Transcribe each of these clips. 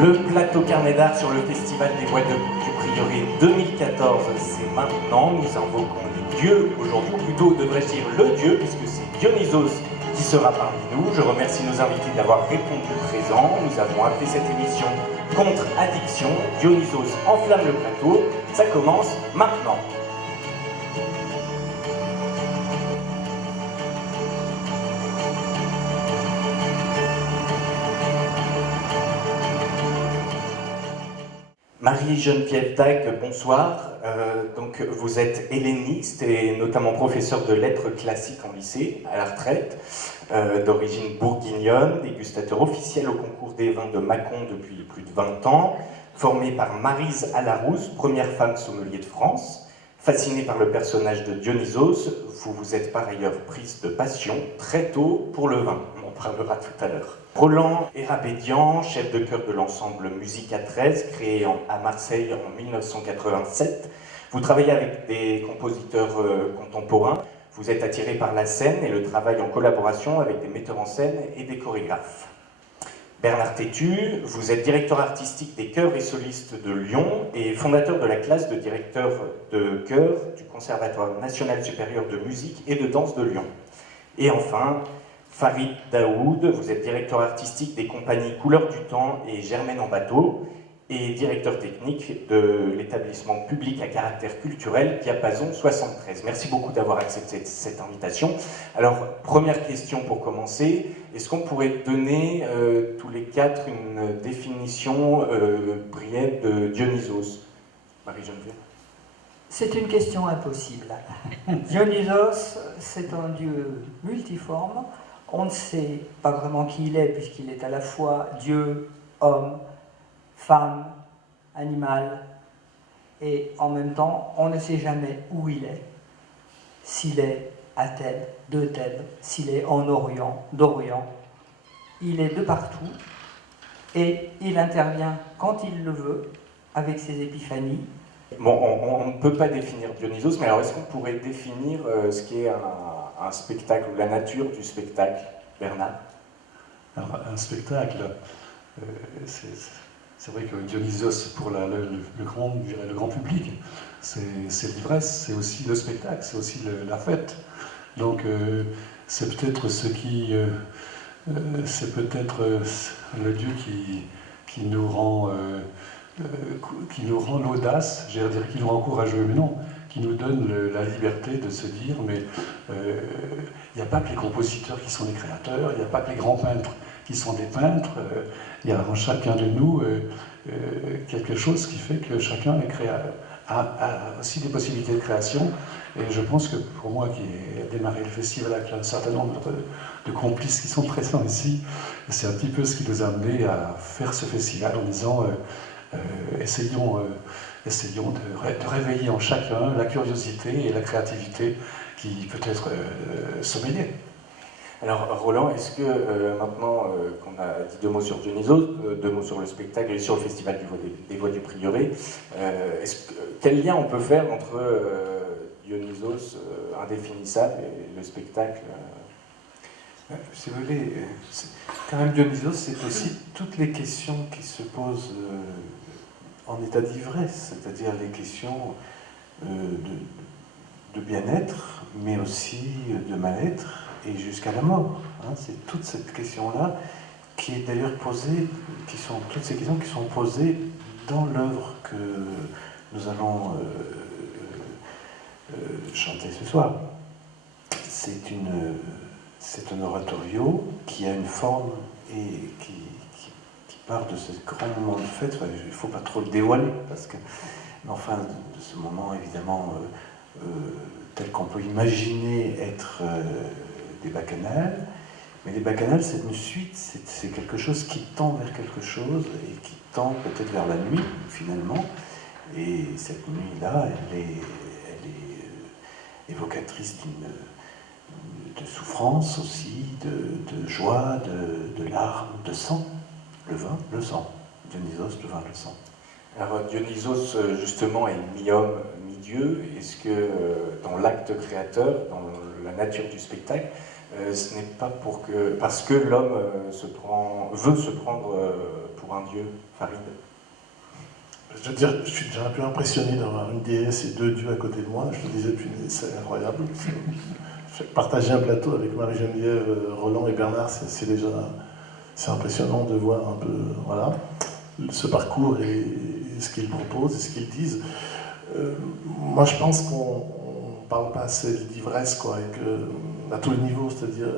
Le plateau Carnet d'Art sur le Festival des Voix du Prieuré 2014, c'est maintenant. Nous invoquons les dieux aujourd'hui, ou plutôt devrais-je dire le dieu, puisque c'est Dionysos qui sera parmi nous. Je remercie nos invités d'avoir répondu présent. Nous avons appelé cette émission Contre Addiction. Dionysos enflamme le plateau. Ça commence maintenant. Marie-Geneviève Dague, bonsoir. Donc, vous êtes helléniste et notamment professeur de lettres classiques en lycée, à la retraite, d'origine bourguignonne, dégustateur officiel au concours des vins de Mâcon depuis plus de 20 ans, formé par Maryse Alarousse, première femme sommelier de France. Fasciné par le personnage de Dionysos, vous vous êtes par ailleurs prise de passion très tôt pour le vin. On en parlera tout à l'heure. Roland Hérabédian, chef de chœur de l'ensemble Musica 13, créé à Marseille en 1987. Vous travaillez avec des compositeurs contemporains. Vous êtes attiré par la scène et le travail en collaboration avec des metteurs en scène et des chorégraphes. Bernard Tétu, vous êtes directeur artistique des chœurs et solistes de Lyon et fondateur de la classe de directeur de chœur du Conservatoire national supérieur de musique et de danse de Lyon. Et enfin, Farid Daoud, vous êtes directeur artistique des compagnies Couleurs du Temps et Germaine en bateau et directeur technique de l'établissement public à caractère culturel Diapason 73. Merci beaucoup d'avoir accepté cette invitation. Alors, première question pour commencer, est-ce qu'on pourrait donner tous les quatre une définition briève de Dionysos? Marie-Geneviève. C'est une question impossible. Dionysos, c'est un dieu multiforme. On ne sait pas vraiment qui il est, puisqu'il est à la fois dieu, homme, femme, animal, et en même temps, on ne sait jamais où il est. S'il est à Thèbes, de Thèbes, s'il est en Orient, d'Orient. Il est de partout, et il intervient quand il le veut, avec ses épiphanies. Bon, on ne peut pas définir Dionysos, mais alors est-ce qu'on pourrait définir ce qu'est un spectacle, ou la nature du spectacle, Bernard? Alors, un spectacle, c'est vrai que Dionysos, pour le grand public, c'est l'ivresse, c'est aussi le spectacle, c'est aussi la fête. Donc, c'est peut-être c'est peut-être le Dieu qui nous rend l'audace, j'allais dire qui nous rend courageux, mais non, qui nous donne la liberté de se dire, mais il n'y a pas que les compositeurs qui sont des créateurs, il n'y a pas que les grands peintres qui sont des peintres, il y a en chacun de nous quelque chose qui fait que chacun a aussi des possibilités de création. Et je pense que pour moi, qui ai démarré le festival avec un certain nombre de complices qui sont présents ici, c'est un petit peu ce qui nous a amené à faire ce festival en disant essayons de réveiller en chacun la curiosité et la créativité qui peut être sommeillée. Alors Roland, est-ce que maintenant qu'on a dit 2 mots sur Dionysos, 2 mots sur le spectacle et sur le festival des Voix du Prieuré, quel lien on peut faire entre Dionysos indéfinissable et le spectacle Si vous voulez, quand même Dionysos, c'est aussi toutes les questions qui se posent en état d'ivresse, c'est-à-dire les questions de bien-être, mais aussi de mal-être, et jusqu'à la mort. Hein. C'est toute cette question-là qui est d'ailleurs posée, toutes ces questions qui sont posées dans l'œuvre que nous allons chanter ce soir. C'est un oratorio qui a une forme et qui part de ce grand moment de fête. Enfin, il ne faut pas trop le dévoiler, parce que, mais enfin, de ce moment évidemment tel qu'on peut imaginer être des bacchanales. Mais les bacchanales, c'est une suite, c'est quelque chose qui tend vers quelque chose et qui tend peut-être vers la nuit, finalement. Et cette nuit-là, elle est évocatrice de souffrance aussi, de joie, de larmes, de sang. Le vin, le sang. Dionysos, le vin, le sang. Alors Dionysos, justement, est mi-homme, mi-dieu. Est-ce que dans l'acte créateur, dans la nature du spectacle, ce n'est pas parce que l'homme veut se prendre pour pour un dieu, Farid? Je veux dire, je suis déjà un peu impressionné d'avoir une déesse et 2 dieux à côté de moi. Je me disais, c'est incroyable. Partager un plateau avec Marie-Geneviève, Roland et Bernard, c'est impressionnant de voir un peu, voilà, ce parcours et ce qu'ils proposent et ce qu'ils disent. Moi, je pense qu'on ne parle pas assez d'ivresse, quoi, et que, à tous les niveaux, c'est-à-dire,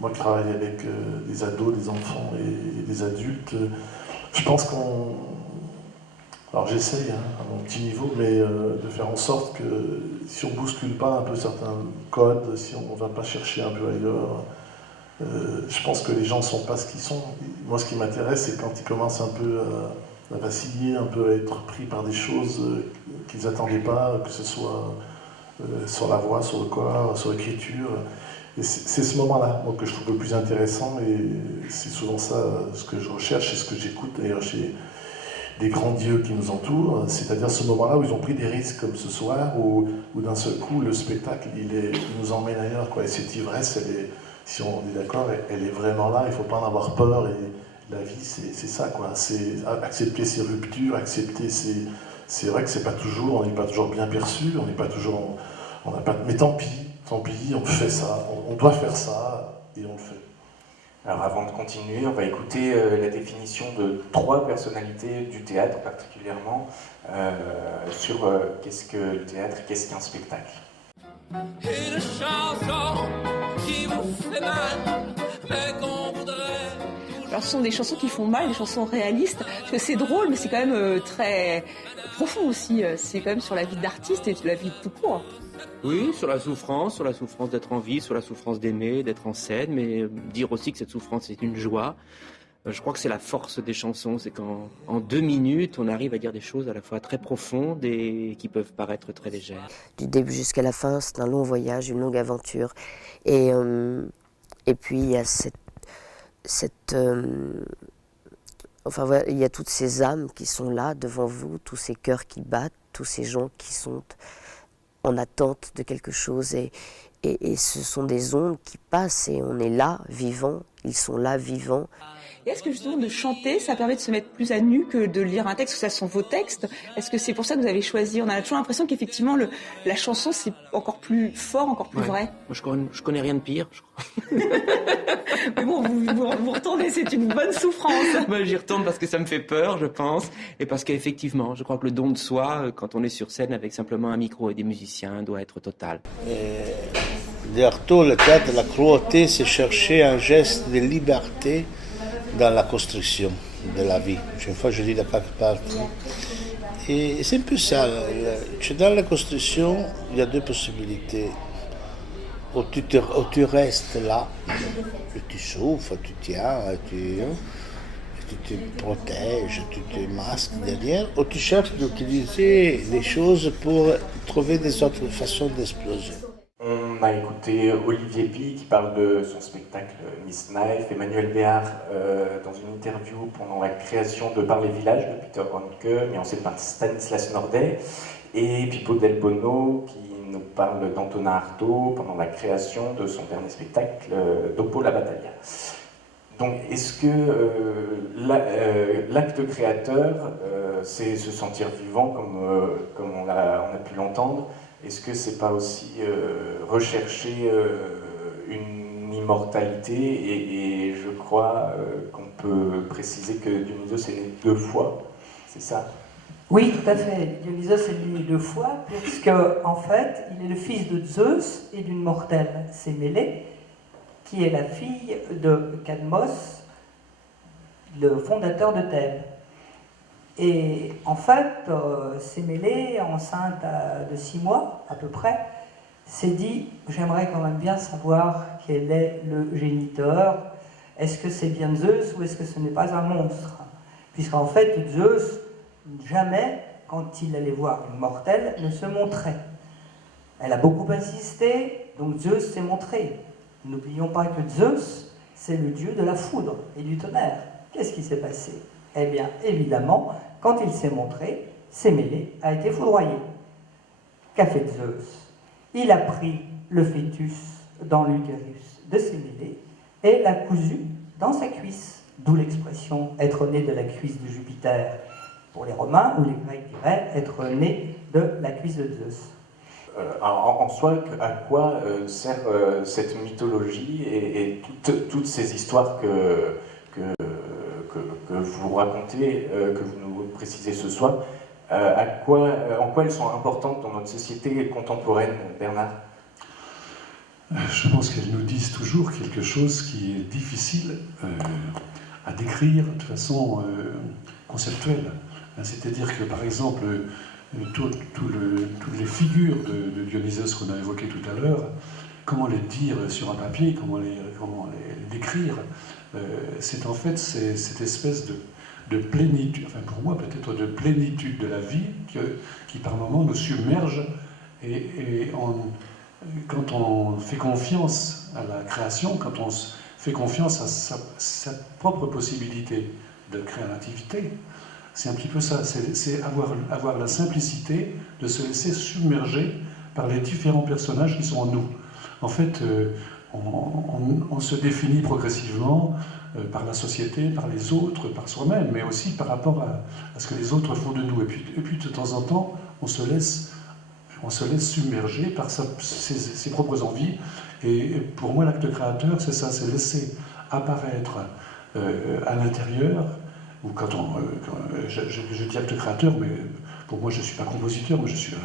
moi qui travaille avec des ados, des enfants et des adultes, je pense qu'on... Alors j'essaye, à mon petit niveau, mais de faire en sorte que si on ne bouscule pas un peu certains codes, si on ne va pas chercher un peu ailleurs, je pense que les gens ne sont pas ce qu'ils sont. Moi, ce qui m'intéresse, c'est quand ils commencent un peu à vaciller, un peu à être pris par des choses qu'ils n'attendaient pas, que ce soit sur la voix, sur le corps, sur l'écriture. Et c'est ce moment-là que je trouve le plus intéressant, et c'est souvent ça ce que je recherche et ce que j'écoute d'ailleurs chez des grands dieux qui nous entourent, c'est-à-dire ce moment-là où ils ont pris des risques comme ce soir, où d'un seul coup le spectacle il nous emmène ailleurs, quoi. Et cette ivresse, si on est d'accord, elle est vraiment là, il ne faut pas en avoir peur, et la vie c'est ça, quoi. C'est accepter ses ruptures, accepter ses... C'est vrai que c'est pas toujours, on n'est pas toujours bien perçu, on n'est pas toujours... On n'a pas... Mais tant pis, on fait ça, on doit faire ça, et on le fait. Alors avant de continuer, on va écouter la définition de 3 personnalités du théâtre particulièrement sur qu'est-ce que le théâtre, qu'est-ce qu'un spectacle. Une chanson qui vous fait mal, mais qu'on voudrait... Alors ce sont des chansons qui font mal, des chansons réalistes, parce que c'est drôle, mais c'est quand même très profond aussi. C'est quand même sur la vie d'artiste et sur la vie de tout court. Oui, sur la souffrance d'être en vie, sur la souffrance d'aimer, d'être en scène, mais dire aussi que cette souffrance est une joie. Je crois que c'est la force des chansons, c'est qu'en 2 minutes, on arrive à dire des choses à la fois très profondes et qui peuvent paraître très légères. Du début jusqu'à la fin, c'est un long voyage, une longue aventure. Et puis il y a enfin voilà, il y a toutes ces âmes qui sont là devant vous, tous ces cœurs qui battent, tous ces gens qui sont en attente de quelque chose, et ce sont des ondes qui passent et on est là, vivant, ils sont là, vivants. Et est-ce que justement de chanter, ça permet de se mettre plus à nu que de lire un texte, que ça sont vos textes? Est-ce que c'est pour ça que vous avez choisi? On a toujours l'impression qu'effectivement la chanson c'est encore plus fort, encore plus vrai. Moi je connais rien de pire, je crois. Mais bon, vous retournez, c'est une bonne souffrance. Moi j'y retourne parce que ça me fait peur, je pense, et parce qu'effectivement, je crois que le don de soi, quand on est sur scène avec simplement un micro et des musiciens, doit être total. D'Artaud, le théâtre de la cruauté, c'est chercher un geste de liberté dans la construction de la vie. Une fois, je dis de quelque part. Et c'est un peu ça. Dans la construction, il y a 2 possibilités. Ou tu restes là, et tu souffres, tu tiens, tu te protèges, tu te masques derrière, ou tu cherches d'utiliser les choses pour trouver des autres façons d'exploser. On a écouté Olivier Py qui parle de son spectacle Miss Knife, Emmanuel Béard dans une interview pendant la création de Par les villages de Peter Handke, mis en scène par Stanislas Nordet, et Pippo Del Bono qui nous parle d'Antonin Artaud pendant la création de son dernier spectacle Dopo la Battaglia. Donc est-ce que l'acte créateur, c'est se sentir vivant comme on a pu l'entendre? Est-ce que c'est pas aussi rechercher une immortalité et je crois qu'on peut préciser que Dionysos est né 2 fois, c'est ça? Oui, tout à fait. Dionysos est né 2 fois, puisque en fait, il est le fils de Zeus et d'une mortelle, Sémélé, qui est la fille de Cadmos, le fondateur de Thèbes. Et en fait, Sémélé, enceinte de 6 mois à peu près, s'est dit « J'aimerais quand même bien savoir quel est le géniteur. Est-ce que c'est bien Zeus ou est-ce que ce n'est pas un monstre ?» Puisqu'en fait, Zeus, jamais, quand il allait voir une mortelle, ne se montrait. Elle a beaucoup insisté, donc Zeus s'est montré. N'oublions pas que Zeus, c'est le dieu de la foudre et du tonnerre. Qu'est-ce qui s'est passé? Eh bien, évidemment, quand il s'est montré, Sémélé a été foudroyé. Qu'a fait Zeus? Il a pris le fœtus dans l'utérus de Sémélé et l'a cousu dans sa cuisse. d'où l'expression « être né de la cuisse de Jupiter » pour les Romains, ou les Grecs diraient « être né de la cuisse de Zeus ». En soi, à quoi sert cette mythologie et toutes ces histoires que vous racontez, que vous nous précisez ce soir, en quoi elles sont importantes dans notre société contemporaine, Bernard? Je pense qu'elles nous disent toujours quelque chose qui est difficile à décrire de façon conceptuelle. C'est-à-dire que, par exemple, toutes les figures de Dionysos qu'on a évoquées tout à l'heure, comment les dire sur un papier, comment les décrire, c'est en fait cette espèce de plénitude, enfin pour moi peut-être de plénitude de la vie qui par moments nous submerge et quand on fait confiance à la création, quand on fait confiance à sa propre possibilité de créativité, c'est un petit peu ça, c'est avoir la simplicité de se laisser submerger par les différents personnages qui sont en nous. En fait, on se définit progressivement par la société, par les autres, par soi-même, mais aussi par rapport à ce que les autres font de nous. Et puis de temps en temps, on se laisse submerger par ses propres envies. Et pour moi, l'acte créateur, c'est ça, c'est laisser apparaître à l'intérieur, ou je dis acte créateur, mais pour moi, je ne suis pas compositeur, mais je suis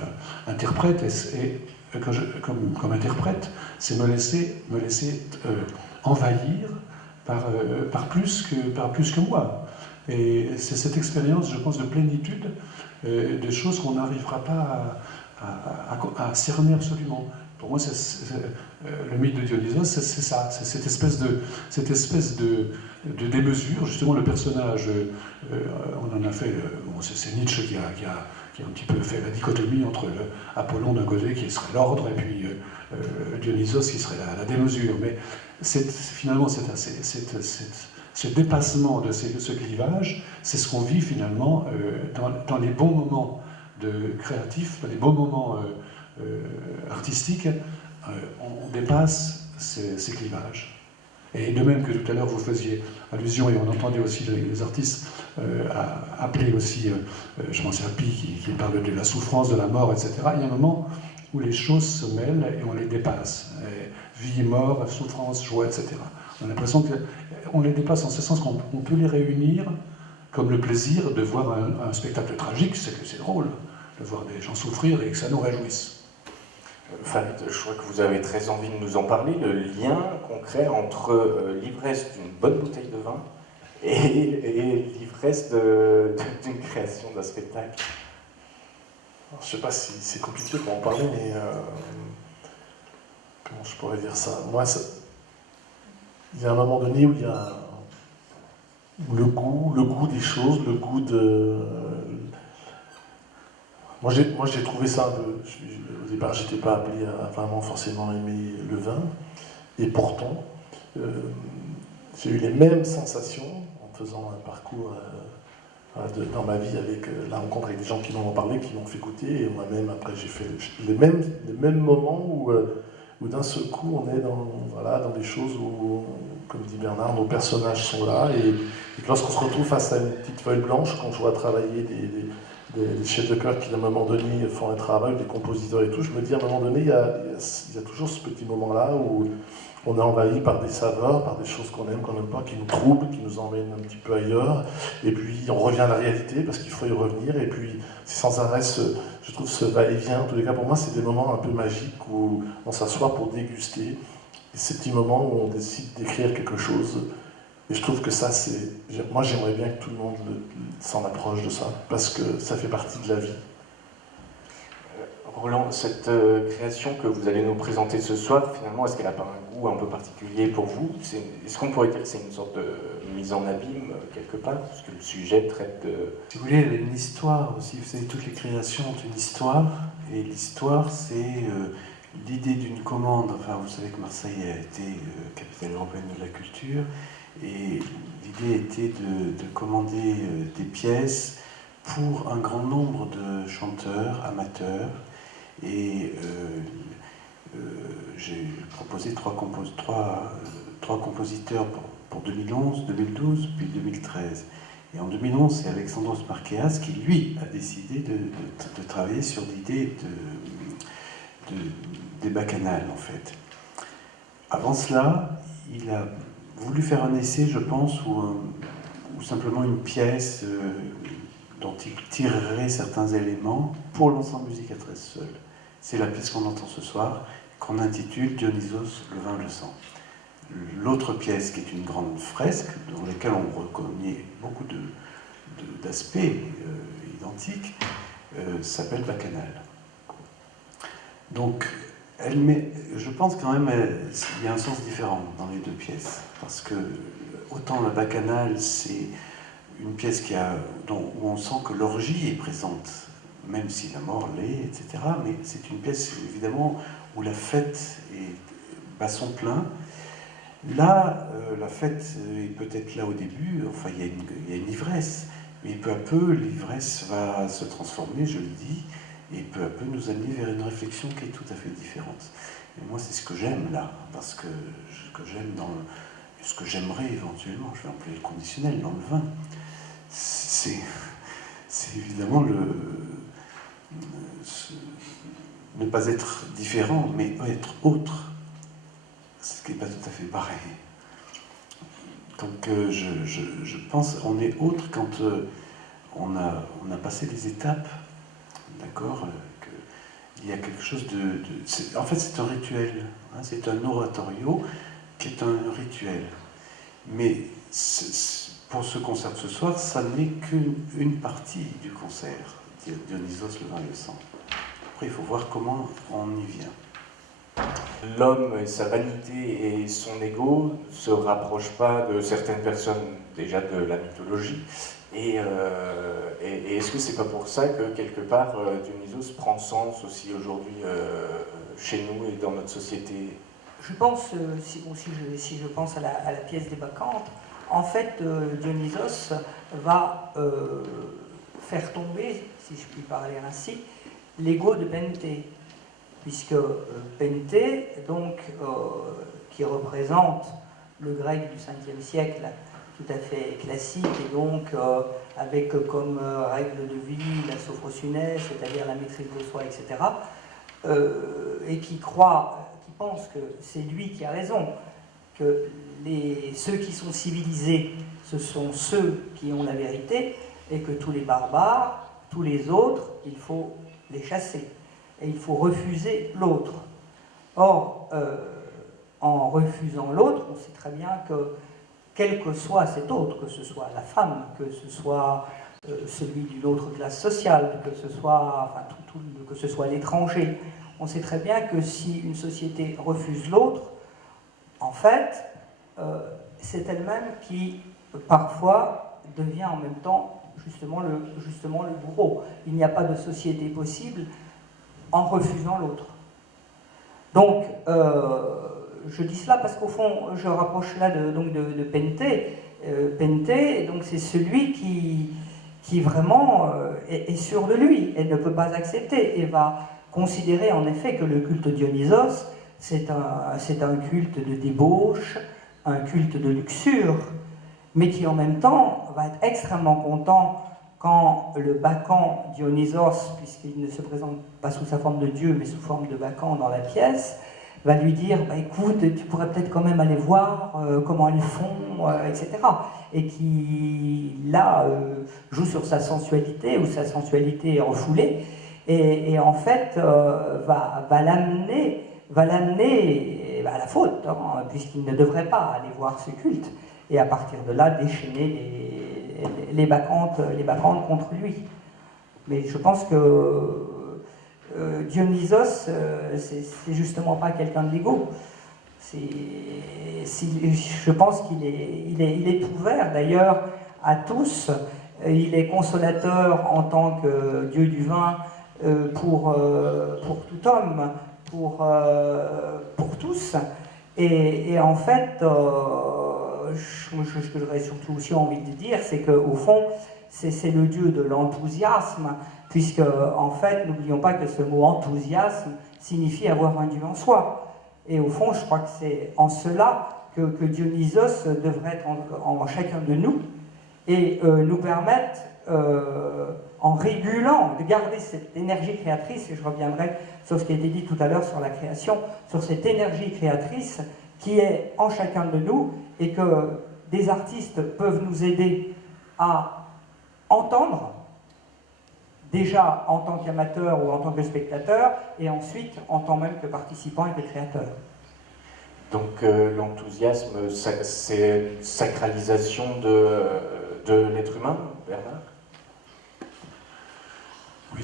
interprète, et comme interprète, c'est me laisser envahir par plus que moi. Et c'est cette expérience, je pense, de plénitude, de choses qu'on n'arrivera pas à cerner absolument. Pour moi, le mythe de Dionysos, c'est ça, c'est cette espèce de démesure. Justement, le personnage, on en a fait, c'est Nietzsche qui a un petit peu fait la dichotomie entre Apollon d'un côté qui serait l'ordre et puis Dionysos qui serait la démesure. Mais finalement, ce dépassement de ce clivage, c'est ce qu'on vit finalement dans les bons moments créatifs, dans les bons moments artistiques, on dépasse ces clivages. Et de même que tout à l'heure vous faisiez allusion, et on entendait aussi les artistes appeler aussi, je pensais à Pi qui parle de la souffrance, de la mort, etc. Il y a un moment où les choses se mêlent et on les dépasse. Vie, mort, souffrance, joie, etc. On a l'impression qu'on les dépasse en ce sens qu'on peut les réunir comme le plaisir de voir un spectacle tragique, c'est que c'est drôle de voir des gens souffrir et que ça nous réjouisse. Farid, je crois que vous avez très envie de nous en parler, le lien concret entre l'ivresse d'une bonne bouteille de vin et l'ivresse d'une création d'un spectacle. Alors, je ne sais pas si c'est compliqué pour en parler, mais comment je pourrais dire ça? Moi, il y a un moment donné où il y a le goût des choses, le goût de... Moi, j'ai trouvé ça un peu... Au départ, je n'étais pas appelé à vraiment forcément aimer le vin. Et pourtant, j'ai eu les mêmes sensations en faisant un parcours dans ma vie avec la rencontre avec des gens qui m'en ont parlé, qui m'ont fait goûter. Et moi-même, après, j'ai fait les mêmes moments où d'un seul coup, on est dans des choses où, comme dit Bernard, nos personnages sont là. Et que lorsqu'on se retrouve face à une petite feuille blanche, quand je vois travailler des chefs de chœur qui, à un moment donné, font un travail, des compositeurs et tout, je me dis, à un moment donné, il y a toujours ce petit moment-là où on est envahi par des saveurs, par des choses qu'on aime pas, qui nous troublent, qui nous emmènent un petit peu ailleurs. Et puis, on revient à la réalité, parce qu'il faut y revenir. Et puis, c'est sans arrêt, je trouve, ce va-et-vient. En tous les cas, pour moi, c'est des moments un peu magiques où on s'assoit pour déguster. Et ces petits moments où on décide d'écrire quelque chose. Et je trouve que ça, moi, j'aimerais bien que tout le monde s'en approche de ça, parce que ça fait partie de la vie. Roland, cette création que vous allez nous présenter ce soir, finalement, est-ce qu'elle n'a pas un goût un peu particulier pour vous? Est-ce qu'on pourrait dire que c'est une sorte de mise en abîme, quelque part? Parce que le sujet traite de... Si vous voulez, elle a une histoire aussi. Vous savez, toutes les créations ont une histoire. Et l'histoire, c'est l'idée d'une commande. Enfin, vous savez que Marseille a été capitale européenne de la culture. Et l'idée était de commander des pièces pour un grand nombre de chanteurs, amateurs. Et j'ai proposé trois compositeurs pour 2011, 2012, puis 2013. Et en 2011, c'est Alexandros Markéas qui, lui, a décidé de travailler sur l'idée des bacchanales, en fait. Avant cela, il a voulu faire un essai, je pense, ou simplement une pièce dont il tirerait certains éléments pour l'ensemble musique à 13 seul. C'est la pièce qu'on entend ce soir, qu'on intitule Dionysos, le vin, le sang. L'autre pièce, qui est une grande fresque, dans laquelle on reconnaît beaucoup d'aspects identiques, s'appelle Bacchanale. Donc, je pense quand même qu'il y a un sens différent dans les deux pièces. Parce que, autant la Bacchanale, c'est une pièce où on sent que l'orgie est présente, même si la mort l'est, etc. Mais c'est une pièce, évidemment, où la fête bat son plein. Là, la fête est peut-être là au début, enfin, il y a une ivresse. Mais peu à peu, l'ivresse va se transformer, je le dis, et peu à peu nous amener vers une réflexion qui est tout à fait différente. Et moi, c'est ce que j'aime là, parce que ce que j'aime ce que j'aimerais éventuellement, je vais employer le conditionnel, dans le vin, c'est évidemment ne pas être différent, mais être autre, ce qui n'est pas tout à fait pareil. Donc je pense qu'on est autre quand on a passé les étapes, d'accord, qu'il y a quelque chose en fait, c'est un rituel, hein, c'est un oratorio qui est un rituel. Mais pour ce concert de ce soir, ça n'est qu'une partie du concert, Dionysos, le vin et le sang. Après, il faut voir comment on y vient. L'homme, sa vanité et son ego ne se rapprochent pas de certaines personnes déjà de la mythologie. Et est-ce que c'est pas pour ça que quelque part Dionysos prend sens aussi aujourd'hui chez nous et dans notre société? Je pense, si je pense à la pièce des Bacchantes, en fait, Dionysos va faire tomber, si je puis parler ainsi, l'ego de Pénthée, puisque Pénthée, donc, qui représente le grec du 5e siècle, tout à fait classique, et donc avec comme règle de vie la sophrosyné, c'est-à-dire la maîtrise de soi, etc., et qui pense que c'est lui qui a raison, que ceux qui sont civilisés, ce sont ceux qui ont la vérité, et que tous les barbares, tous les autres, il faut les chasser. Et il faut refuser l'autre. Or, en refusant l'autre, on sait très bien que, quel que soit cet autre, que ce soit la femme, que ce soit celui d'une autre classe sociale, que ce soit, que ce soit l'étranger, on sait très bien que si une société refuse l'autre, en fait, c'est elle-même qui, parfois, devient en même temps justement le bourreau. Il n'y a pas de société possible en refusant l'autre. Donc, je dis cela parce qu'au fond, je rapproche là de Pénthée. Pénthée, donc c'est celui qui vraiment est sûr de lui et ne peut pas accepter et va considérer en effet que le culte Dionysos, c'est un culte de débauche, un culte de luxure, mais qui en même temps va être extrêmement content quand le Bacchant Dionysos, puisqu'il ne se présente pas sous sa forme de Dieu, mais sous forme de Bacchant dans la pièce, va lui dire bah, écoute, tu pourrais peut-être quand même aller voir comment ils font, etc. Et qui, là, joue sur sa sensualité, ou sa sensualité est refoulée, et en fait, va l'amener à la faute, hein, puisqu'il ne devrait pas aller voir ce culte, et à partir de là, déchaîner les bacchantes contre lui. Mais je pense que Dionysos, c'est justement pas quelqu'un de l'ego. Je pense qu'il est ouvert d'ailleurs à tous. Il est consolateur en tant que dieu du vin pour tout homme, pour tous. Et en fait, ce que j'aurais surtout aussi envie de dire, c'est qu'au fond, c'est le dieu de l'enthousiasme, puisque, en fait, n'oublions pas que ce mot enthousiasme signifie avoir un dieu en soi. Et au fond, je crois que c'est en cela que Dionysos devrait être en chacun de nous et nous permettre, en régulant, de garder cette énergie créatrice, et je reviendrai sur ce qui a été dit tout à l'heure sur la création, sur cette énergie créatrice qui est en chacun de nous et que des artistes peuvent nous aider à entendre, déjà en tant qu'amateur ou en tant que spectateur, et ensuite en tant même que participant et que créateur. Donc l'enthousiasme, c'est une sacralisation de l'être humain, Bernard? Oui,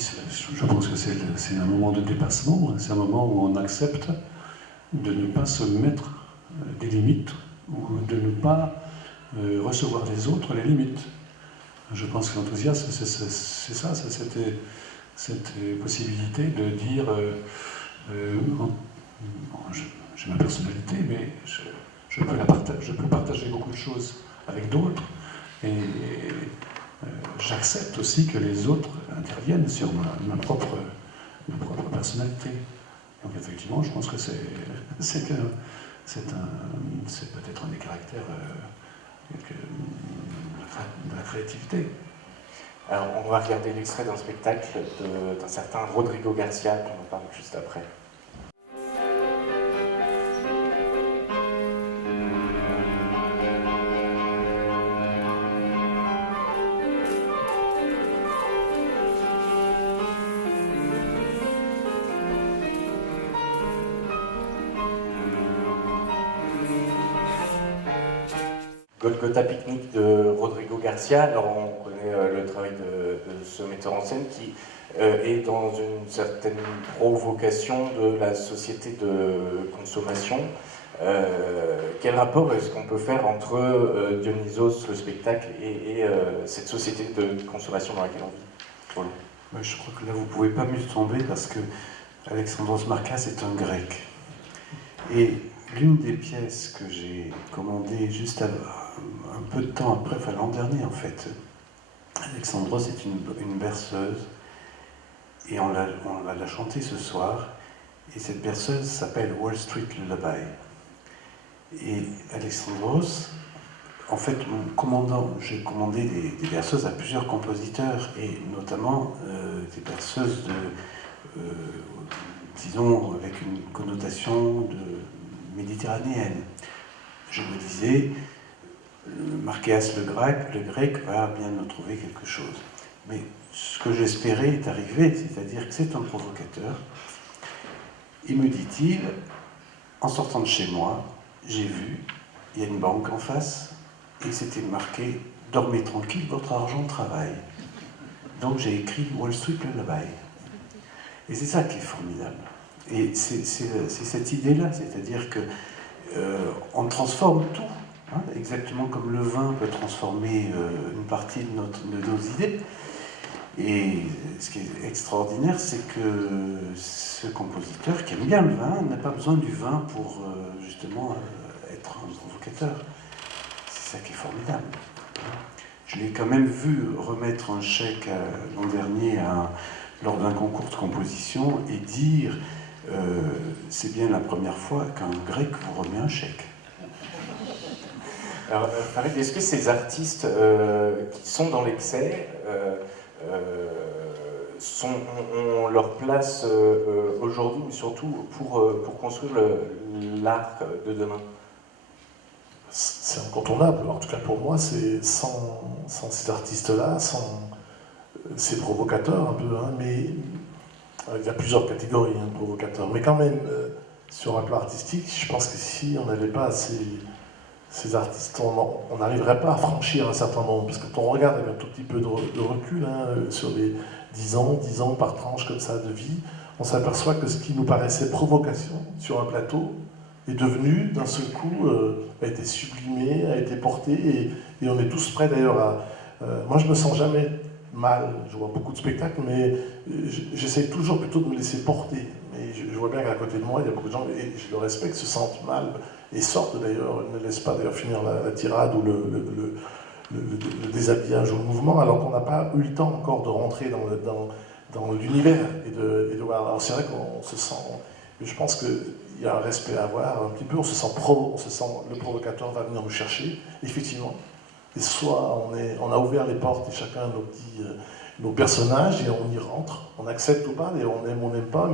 je pense que c'est un moment de dépassement, c'est un moment où on accepte de ne pas se mettre des limites, ou de ne pas recevoir des autres les limites. Je pense que l'enthousiasme, c'est ça, c'est cette possibilité de dire j'ai ma personnalité, mais je peux partager beaucoup de choses avec d'autres, et j'accepte aussi que les autres interviennent sur ma propre personnalité. Donc effectivement, je pense que c'est peut-être un des caractères de la créativité. Alors, on va regarder l'extrait d'un spectacle d'un certain Rodrigo Garcia, qu'on en parle juste après. Golgotha Picnic de Rodrigo Garcia. Alors on connaît le travail de ce metteur en scène qui est dans une certaine provocation de la société de consommation. Quel rapport est-ce qu'on peut faire entre Dionysos, le spectacle, et cette société de consommation dans laquelle on vit? Voilà. Je crois que là vous ne pouvez pas mieux tomber parce que Alexandros Markas est un grec. Et l'une des pièces que j'ai commandées juste un peu de temps après, enfin l'an dernier en fait, Alexandros est une berceuse et on va la chanter ce soir, et cette berceuse s'appelle Wall Street Lullaby. Et Alexandros, en fait, j'ai commandé des berceuses à plusieurs compositeurs, et notamment des berceuses disons avec une connotation méditerranéenne. Je me disais, Markéas le grec va bien nous trouver quelque chose. Mais ce que j'espérais est arrivé, c'est-à-dire que c'est un provocateur. Et me dit-il, en sortant de chez moi, j'ai vu, il y a une banque en face, et c'était marqué « Dormez tranquille, votre argent travaille ». Donc j'ai écrit « Wall Street Lullaby ». Et c'est ça qui est formidable. Et c'est cette idée-là, c'est-à-dire que on transforme tout, hein, exactement comme le vin peut transformer une partie de nos idées. Et ce qui est extraordinaire, c'est que ce compositeur qui aime bien le vin n'a pas besoin du vin pour justement être un provocateur. C'est ça qui est formidable. Je l'ai quand même vu remettre un chèque l'an dernier lors d'un concours de composition et dire c'est bien la première fois qu'un grec vous remet un chèque. Alors, Farid, est-ce que ces artistes qui sont dans l'excès ont leur place aujourd'hui, mais surtout pour construire l'art de demain? C'est incontournable. En tout cas pour moi, c'est sans ces artistes-là, sans ces provocateurs un peu, hein, mais il y a plusieurs catégories de provocateurs. Mais quand même, sur un plan artistique, je pense que si on n'avait pas ces artistes, on n'arriverait pas à franchir un certain nombre. Parce que quand on regarde avec un tout petit peu de recul, hein, sur les 10 ans par tranche comme ça de vie, on s'aperçoit que ce qui nous paraissait provocation sur un plateau est devenu d'un seul coup, a été sublimé, a été porté, et on est tous prêts d'ailleurs à... moi je me sens jamais mal, je vois beaucoup de spectacles, mais j'essaie toujours plutôt de me laisser porter. Mais je vois bien qu'à côté de moi, il y a beaucoup de gens, et je le respecte, se sentent mal, et sortent d'ailleurs, ne laissent pas d'ailleurs finir la tirade ou le déshabillage ou le mouvement, alors qu'on n'a pas eu le temps encore de rentrer dans l'univers et de voir. Alors c'est vrai qu'on se sent... Mais je pense qu'il il y a un respect à avoir, un petit peu, on se sent le provocateur va venir nous chercher, effectivement. Et soit on a ouvert les portes et chacun nos personnages et on y rentre, on accepte ou pas, et on aime ou on n'aime pas,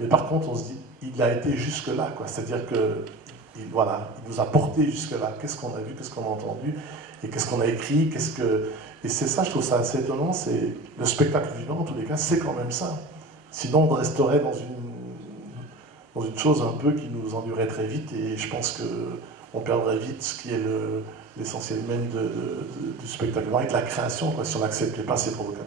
mais par contre on se dit, il a été jusque-là, quoi. C'est-à-dire que il nous a porté jusque-là. Qu'est-ce qu'on a vu, qu'est-ce qu'on a entendu, et qu'est-ce qu'on a écrit, Et c'est ça, je trouve ça assez étonnant, c'est le spectacle vivant, en tous les cas, c'est quand même ça. Sinon, on resterait dans une chose un peu qui nous ennuierait très vite, et je pense qu'on perdrait vite ce qui est l'essentiel même du spectacle vivant et de la création, quoi, si on n'acceptait pas ces provocateurs.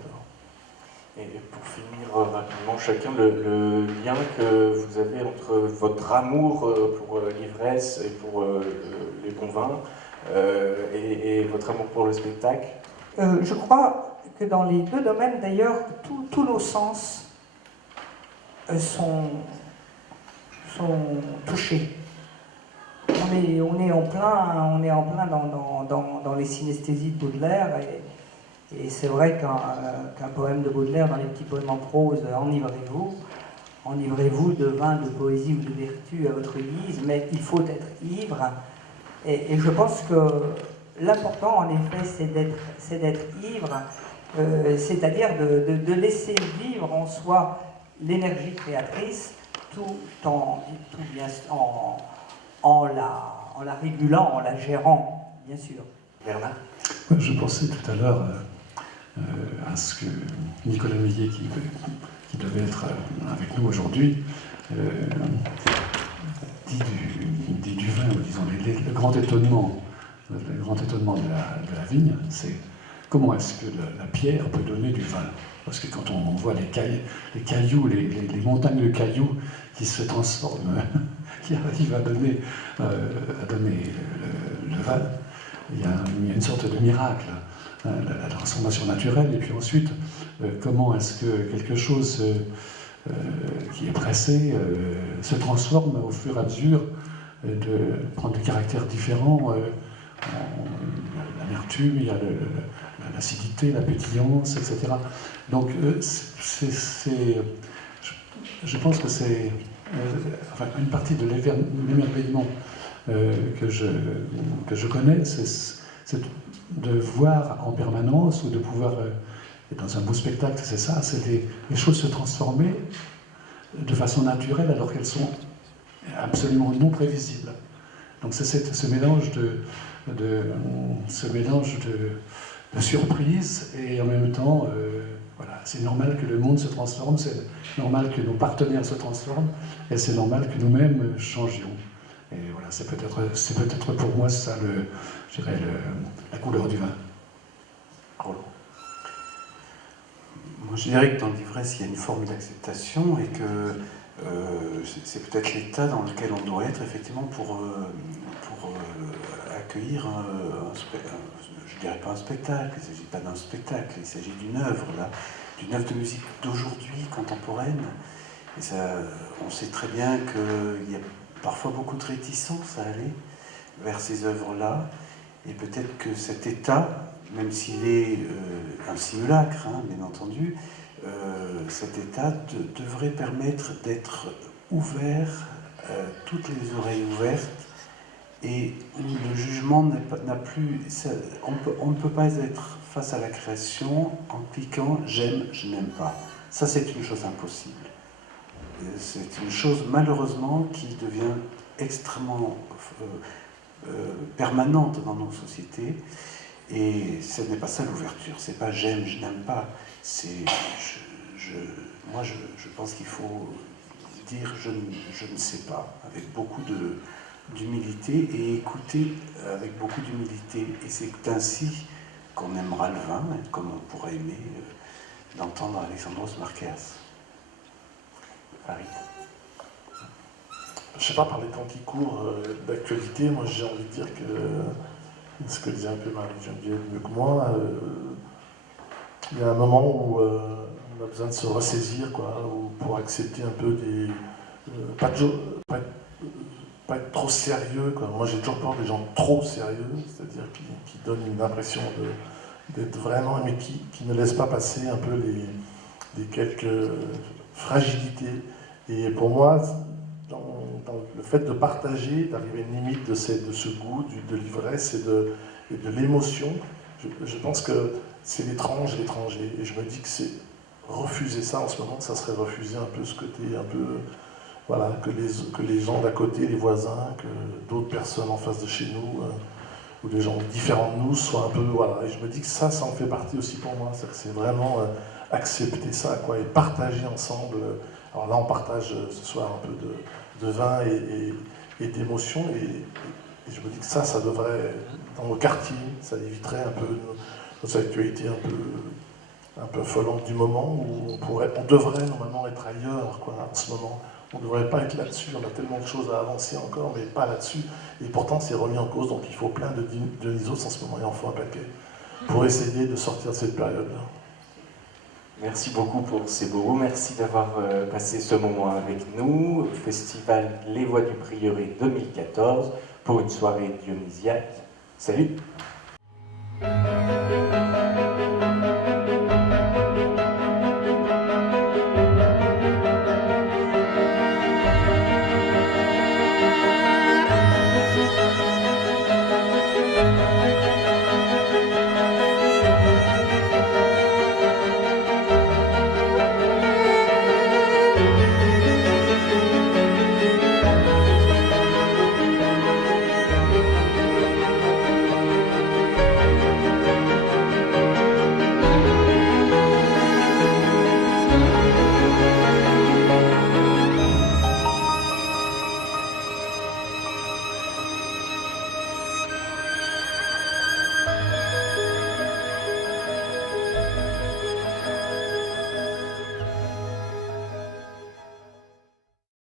Et pour finir rapidement, chacun, le lien que vous avez entre votre amour pour l'ivresse et pour les bons vins et votre amour pour le spectacle. Je crois que dans les deux domaines, d'ailleurs, tous nos sens sont touchés. On est en plein dans les synesthésies de Baudelaire, et c'est vrai qu'un poème de Baudelaire, dans les petits poèmes en prose, enivrez-vous de vin, de poésie ou de vertu à votre guise, mais il faut être ivre, et je pense que l'important, en effet, c'est d'être ivre, c'est-à-dire de laisser vivre en soi l'énergie créatrice, tout en la régulant, en la gérant, bien sûr. Bernard ? Je pensais tout à l'heure à ce que Nicolas Millet, qui devait être avec nous aujourd'hui, dit du vin, disons, le grand étonnement de la vigne, c'est comment est-ce que la pierre peut donner du vin. Parce que quand on voit les cailloux, les montagnes de cailloux qui se transforment, qui arrivent à donner le vin, il y a une sorte de miracle, la transformation naturelle. Et puis ensuite, comment est-ce que quelque chose qui est pressé se transforme au fur et à mesure de prendre des caractères différents. L'amertume, il y a l'acidité, la pétillance, etc. Donc, je pense que c'est une partie de l'émerveillement que je connais, c'est de voir en permanence, ou de pouvoir, dans un beau spectacle, c'est ça, c'est les choses se transformer de façon naturelle alors qu'elles sont absolument non prévisibles. Donc c'est ce mélange de surprise, et en même temps, voilà, c'est normal que le monde se transforme, c'est normal que nos partenaires se transforment, et c'est normal que nous-mêmes changions. Et voilà, c'est peut-être pour moi ça, je dirais, la couleur du vin. Roland. Moi, je dirais que dans l'ivresse, il y a une forme d'acceptation, et que c'est peut-être l'état dans lequel on doit être, effectivement, pour accueillir je dirais pas un spectacle, il ne s'agit pas d'un spectacle, il s'agit d'une œuvre, là, d'une œuvre de musique d'aujourd'hui, contemporaine. Et ça, on sait très bien qu'il y a parfois beaucoup de réticence à aller vers ces œuvres-là, et peut-être que cet état, même s'il est un simulacre, hein, bien entendu, cet état devrait permettre d'être ouvert, toutes les oreilles ouvertes, et le jugement n'a plus... On ne peut pas être face à la création en cliquant « j'aime, je n'aime pas ». Ça, c'est une chose impossible. C'est une chose, malheureusement, qui devient extrêmement permanente dans nos sociétés. Et ce n'est pas ça l'ouverture. C'est pas « j'aime, je n'aime pas ». C'est... Moi, je pense qu'il faut dire « je ne sais pas », avec beaucoup d'humilité, et écouter avec beaucoup d'humilité. Et c'est ainsi qu'on aimera le vin, comme on pourrait aimer d'entendre Alexandros Marqueas. Paris. Je ne sais pas, par les temps qui courent d'actualité, moi j'ai envie de dire que ce que disait un peu Marie-Geneviève mieux que moi, il y a un moment où on a besoin de se ressaisir, quoi, ou pour accepter un peu pas être trop sérieux, quoi. Moi j'ai toujours peur des gens trop sérieux, c'est-à-dire qui donnent une impression d'être vraiment, mais qui ne laissent pas passer un peu les quelques fragilités. Et pour moi, dans le fait de partager, d'arriver à une limite de ce goût, de l'ivresse et de l'émotion. Je pense que c'est l'étrange et l'étranger. Et je me dis que c'est refuser ça en ce moment, ça serait refuser un peu ce côté un peu... Voilà, que les gens d'à côté, les voisins, que d'autres personnes en face de chez nous, ou des gens différents de nous, soient un peu... Voilà. Et je me dis que ça en fait partie aussi pour moi. C'est vraiment accepter ça, quoi, et partager ensemble. Alors là, on partage ce soir un peu de vin et d'émotion, et je me dis que ça devrait, dans nos quartiers, ça éviterait un peu notre actualité un peu affolante du moment, où on devrait normalement être ailleurs, quoi, en ce moment. On ne devrait pas être là-dessus, on a tellement de choses à avancer encore, mais pas là-dessus. Et pourtant, c'est remis en cause, donc il faut plein de Dionysos en ce moment, il en faut un paquet, pour essayer de sortir de cette période-là. Merci beaucoup pour ces beaux mots, merci d'avoir passé ce moment avec nous au Festival Les Voix du Prieuré 2014 pour une soirée dionysiaque. Salut!